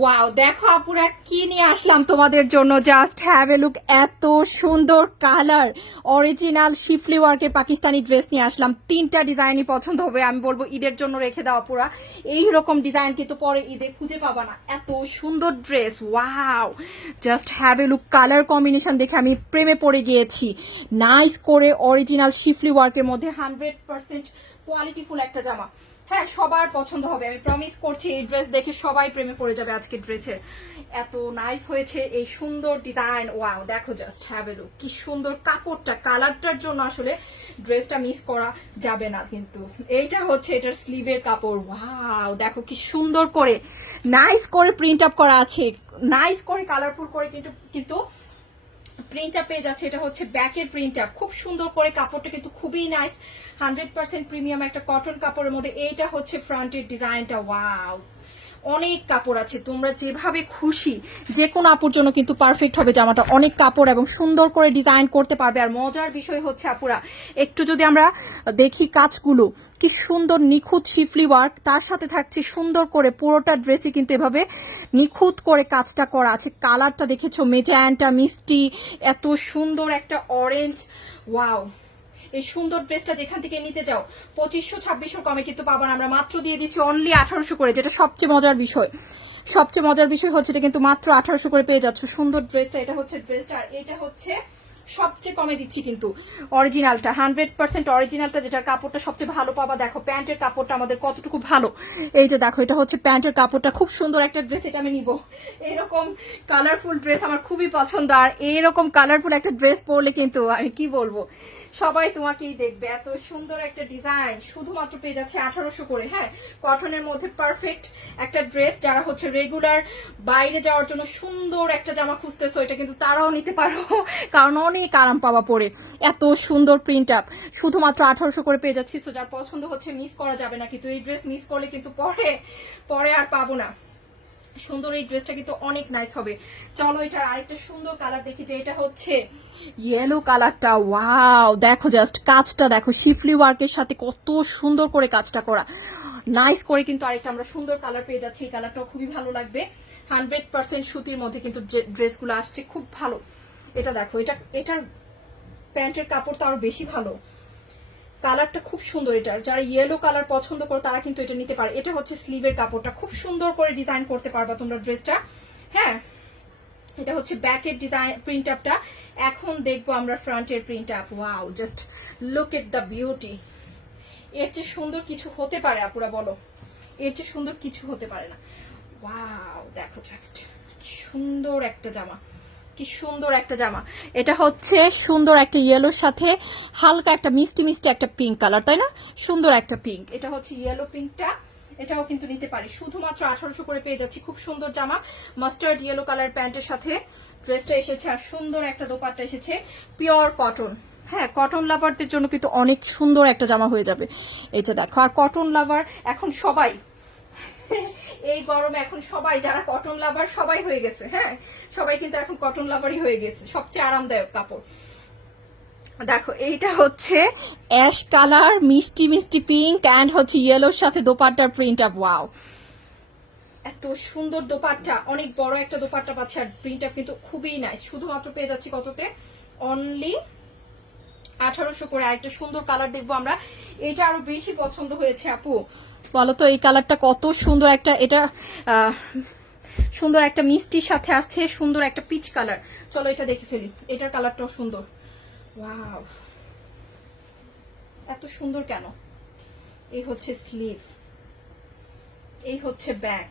Wow, দেখো আপুরা কি নিয়ে আসলাম তোমাদের জন্য। জাস্ট হ্যাভ এ লুক, এত সুন্দর কালার, অরিজিনাল শিফলি ওয়ার্কের পাকিস্তানি ড্রেস নিয়ে আসলাম। তিনটা ডিজাইনই পছন্দ হবে, আমি বলবো ঈদের জন্য রেখে দাও আপুরা। এইরকম ডিজাইন কিন্তু পরে ঈদে খুঁজে পাবা না, এত সুন্দর dress. Wow, just have a look, colour combination দেখে আমি প্রেমে পড়ে গিয়েছি। নাইস করে অরিজিনাল শিফলি ওয়ার্কের মধ্যে 100% কোয়ালিটিফুল একটা জামা। হ্যাঁ, সবার পছন্দ হবে, আমি প্রমিস করছি। এই ড্রেস দেখে সবাই প্রেমে পড়ে যাবে আজকে ড্রেসের। এত নাইস হয়েছে এই সুন্দর ডিজাইন। ওয়াও, দেখো জাস্ট হ্যাভ এ লুক, কি সুন্দর কাপড়টা, কালারটার জন্য আসলে ড্রেসটা মিস করা যাবে না। কিন্তু এইটা হচ্ছে এটার স্লিভের কাপড়। ওয়াও, দেখো কি সুন্দর করে নাইস করে প্রিন্ট আপ করা আছে, নাইস করে কালারফুল করে কিন্তু কিন্তু প্রিন্ট আপ পেয়ে যাচ্ছে। এটা হচ্ছে ব্যাকের প্রিন্ট আপ, খুব সুন্দর করে কাপড়টা কিন্তু খুবই নাইস, 100% প্রিমিয়াম একটা কটন কাপড়ের মধ্যে। এইটা হচ্ছে ফ্রন্টের ডিজাইনটা। ওয়াও, অনেক কাপড় আছে, তোমরা যেভাবে খুশি যে কোনো আপুর জন্য কিন্তু পারফেক্ট হবে জামাটা। অনেক কাপড় এবং সুন্দর করে ডিজাইন করতে পারবে। আর মজার বিষয় হচ্ছে আপুরা, একটু যদি আমরা দেখি কাজগুলো, কি সুন্দর নিখুঁত শিফলি ওয়ার্ক, তার সাথে থাকছে সুন্দর করে পুরোটা ড্রেসে কিন্তু এভাবে নিখুঁত করে কাজটা করা আছে। কালারটা দেখেছো, মেজেন্টা মিষ্টি, এত সুন্দর একটা অরেঞ্জ। ওয়াও, এই সুন্দর ড্রেসটা যেখান থেকে নিতে যাও 2500-2600 কমে কিন্তু পাবেন। আমরা মাত্র দিয়ে দিচ্ছি অনলি 1800 করে, যেটা সবচেয়ে মজার বিষয়। সবচেয়ে মজার বিষয় হচ্ছে এটা কিন্তু মাত্র 1800 করে পেয়ে যাচ্ছ সুন্দর ড্রেসটা। এটা হচ্ছে ড্রেসটা, আর এটা হচ্ছে সবচেয়ে কমে দিচ্ছি কিন্তু অরিজিনালটা, 100% অরিজিনালটা, যেটার কাপড়টা সবচেয়ে ভালো পাবা। দেখো প্যান্টের কাপড়টা আমাদের কতটুকু ভালো, এই যে দেখো, এটা হচ্ছে প্যান্টের কাপড়টা, খুব সুন্দর একটা ড্রেস। এটা আমি নিব, এরকম কালারফুল ড্রেস আমার খুবই পছন্দ। আর এইরকম কালারফুল একটা ড্রেস পরলে কিন্তু আমি কি বলবো, সবাই তোমাকেই দেখবে। এত সুন্দর একটা ডিজাইন শুধুমাত্র পেয়ে যাচ্ছে 1800 করে। হ্যাঁ, কটনের মধ্যে পারফেক্ট একটা ড্রেস। যারা হচ্ছে রেগুলার বাইরে যাওয়ার জন্য সুন্দর একটা জামা খুঁজতেছো, এটা কিন্তু তারাও নিতে পারো, কারণ অনেক আরাম পাওয়া পরে। এত সুন্দর প্রিন্ট আপ শুধুমাত্র 1800 করে পেয়ে যাচ্ছি। তো যার পছন্দ হচ্ছে মিস করা যাবে না, কিন্তু এই ড্রেস মিস করলে কিন্তু পরে আর পাবো না। সুন্দর এই ড্রেসটা কিন্তু অনেক নাইস হবে। চলো এটার আরেকটা সুন্দর কালার দেখি, যে এটা হচ্ছে ইয়েলো কালারটা। ওয়াও, দেখো জাস্ট কাজটা দেখো, শিফলি ওয়ার্কের সাথে কত সুন্দর করে কাজটা করা, নাইস করে কিন্তু আরেকটা আমরা সুন্দর কালার পেয়ে যাচ্ছি। এই কালারটাও খুবই ভালো লাগবে। 100% সুতির মধ্যে কিন্তু ড্রেসগুলো আসছে, খুব ভালো। এটা দেখো, এটার প্যান্টের কাপড় তো আরো বেশি ভালো, কালারটা খুব সুন্দর। এটার যারা ইয়েলো কালার পছন্দ করো তারা কিন্তু এটা নিতে পারে। এটা হচ্ছে স্লিভের কাপড়টা, খুব সুন্দর করে ডিজাইন করতে পারবা তোমরা ড্রেসটা। হ্যাঁ, এটা হচ্ছে ব্যাকের ডিজাইন প্রিন্ট আপটা। এখন দেখবো আমরা ফ্রন্টের print up. Wow, just look at the beauty. এর চেয়ে সুন্দর কিছু হতে পারে আপুরা, বলো? এর চেয়ে সুন্দর কিছু হতে পারে না। ওয়াও, দেখো জাস্ট সুন্দর একটা জামা, কি সুন্দর একটা জামা। এটা হচ্ছে সুন্দর একটা ইয়েলোর সাথে হালকা একটা মিষ্টি মিষ্টি একটা পিঙ্ক কালার, তাই না? সুন্দর একটা পিঙ্ক। এটা হচ্ছে ইয়েলো পিঙ্কটা, এটাও কিন্তু নিতে পারি। শুধুমাত্র 1800 করে পেয়ে যাচ্ছি খুব সুন্দর জামা, মাস্টার্ড ইয়েলো কালার প্যান্টের সাথে ড্রেসটা এসেছে। আর সুন্দর একটা দোপাট্টা এসেছে, পিওর কটন। হ্যাঁ, কটন লাভারদের জন্য কিন্তু অনেক সুন্দর একটা জামা হয়ে যাবে। এই যে দেখো, আর কটন লাভার এখন সবাই এই গরমে এখন সবাই যারা কটন লাভার সবাই হয়ে গেছে। হ্যাঁ, সবাই কিন্তু এখন কটন লাভারই হয়ে গেছে, সবচেয়ে আরামদায়ক কাপড়। দেখো, এইটা হচ্ছে অ্যাশ কালার, মিষ্টি মিষ্টি পিঙ্ক, অ্যান্ড হচ্ছে ইয়েলোর সাথে দোপাট্টার প্রিন্ট আপ। ওয়াও, এত সুন্দর দোপাট্টা, অনেক বড় একটা দোপাট্টা পাচ্ছে। আর প্রিন্ট আপ কিন্তু খুবই নাইস। শুধুমাত্র পেয়ে যাচ্ছি কততে? অনলি 1800 করে। আরেকটা সুন্দর কালার দেখবো আমরা, এটা আরো বেশি পছন্দ হয়েছে আপু, বলো তো এই কালারটা কত সুন্দর একটা। এটা সুন্দর একটা মিষ্টির সাথে আসছে, সুন্দর একটা পিচ কালার। চলো এটা দেখে ফেলি, এটার কালারটাও সুন্দর। ওয়াও, এত সুন্দর কেন? এই হচ্ছে স্লিভ, এই হচ্ছে ব্যাক,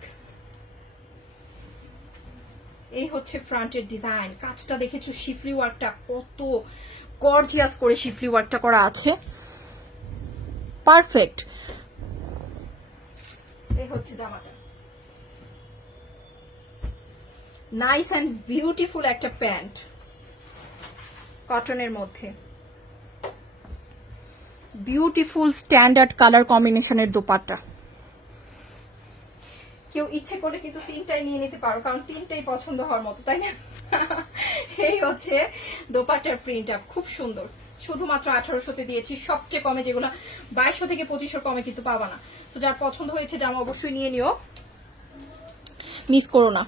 এই হচ্ছে ফ্রন্টের ডিজাইন। কাজটা দেখেছো, শিফলি ওয়ার্কটা কত গর্জিয়াস করে শিফলি ওয়ার্কটা করা আছে, পারফেক্ট। এই হচ্ছে জামাটা, নাইস অ্যান্ড বিউটিফুল একটা প্যান্ট কটনের মধ্যে, বিউটিফুল স্ট্যান্ডার্ড কালার কম্বিনেশনের দোপাট্টা। কেউ ইচ্ছে করে কিন্তু তিনটাই নিয়ে নিতে পারো, কারণ তিনটাই পছন্দ হওয়ার মতো, তাই না? এই হচ্ছে দোপাট্টার প্রিন্ট আপ, খুব সুন্দর। শুধুমাত্র 1800-তে দিয়েছি, সবচেয়ে কমে, যেগুলো 2200 থেকে 2500 কমে কিন্তু পাবা না। তো যার পছন্দ হয়েছে জামা অবশ্যই নিয়ে নিও। মিস করো না।